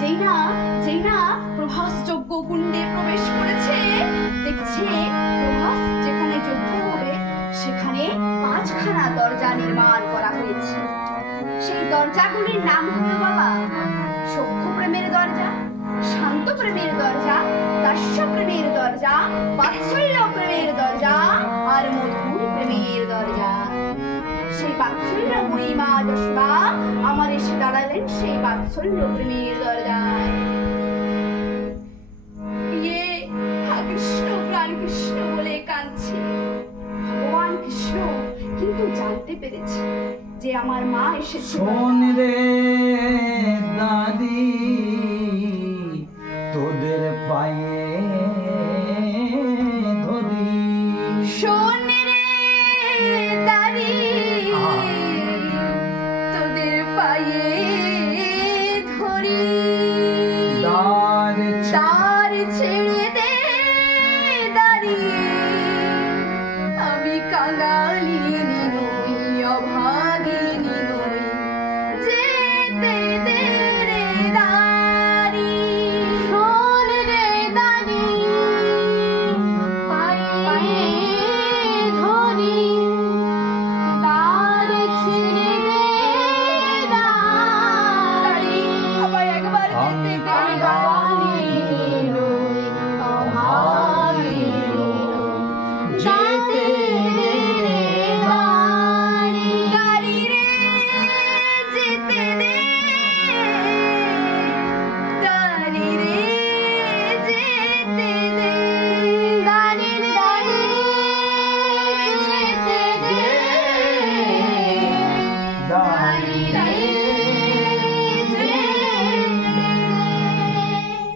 যেই না প্রভাস যজ্ঞ কুণ্ডে প্রবেশ করেছে, দেখছে প্রভাস যেখানে যজ্ঞ হবে সেখানে 5খানা দরজা নির্মাণ করা হয়েছে। সেই দরজাগুলির নাম হলো বাবা সখ্য প্রেমের দরজা, শান্ত প্রেমের দরজা, দাস্য প্রেমের দরজা, বাৎসল্য প্রেমের দরজা আর মধুর প্রেমের দরজা। সেই বাৎসল্যময়ী মা যশোদা আমার এসে দাঁড়ালেন সেই বাৎসল্য প্রেমের দরজায়। কৃষ্ণ প্রাণ কৃষ্ণ বলে কাঁদছে ভগবান কৃষ্ণ, কিন্তু জানতে পেরেছে যে আমার মা এসেছে। শোন রে দাদি তোদের পায়ে ধরি, শোন রে দাদি তোদের পায়ে ধরি, দ্বার ছেড়ে